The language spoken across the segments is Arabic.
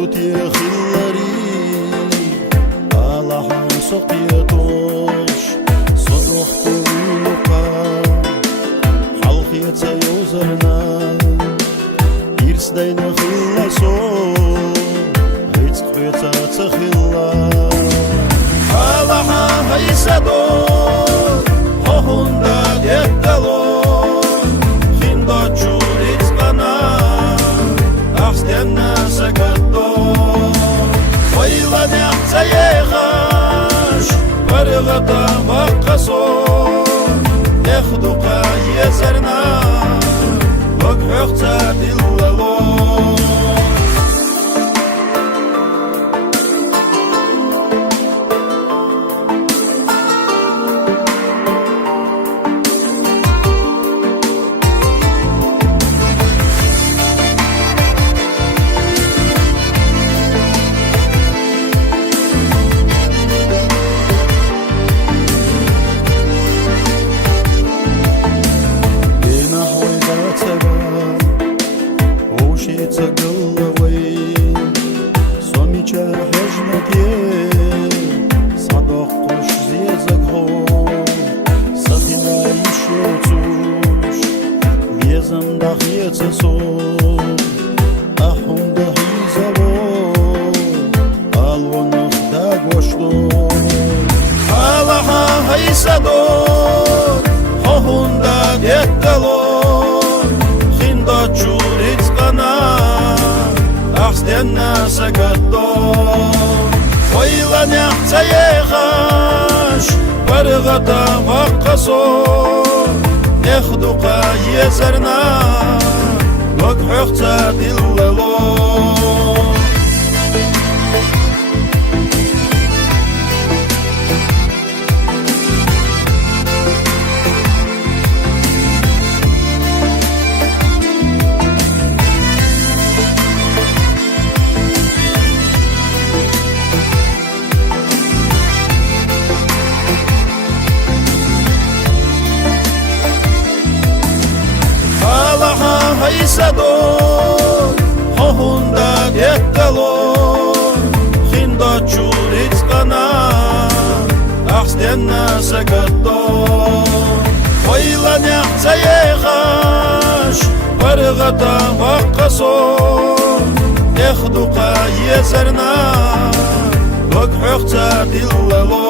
توتي خلاري على سقيتوش صدوخ تولوقا حلقية يوزرنا يرس داينا خلاسو هيتق بيتا تخلا على هيسادو هون دا ديتالو خيندا جوريت قنا أحسدنا سكتو ويلا نحتيخاش برغتا وقصو ياخدو قاية زرنا وقحوختا دلالو تقلبي سوميچا حجمتي صدقش زيزغو سخينا يشوتوش بيزم دخيتسو احم دهيزبو الونخ داغوشتو алаха هيسدو هون دا ديتلو خيندا جوريت أحسدنا سكتو ويلا نحتيخاش برغتا وقصو ياخدو قاية زرنا وقحوختا دلالو هيسادو هون دا ديتالو خيندا جوريت قنا أحسدنا سكتو ويلا نحتيخاش برغتا وقصو ياخدو قاية زرنا وقحوختا دلالو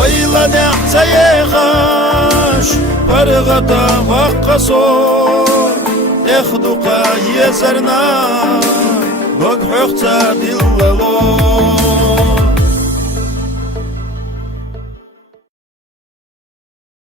ويلا نحتيخاش برغتا وقصو ياخدو قاية زرنا وقحوختا دلالو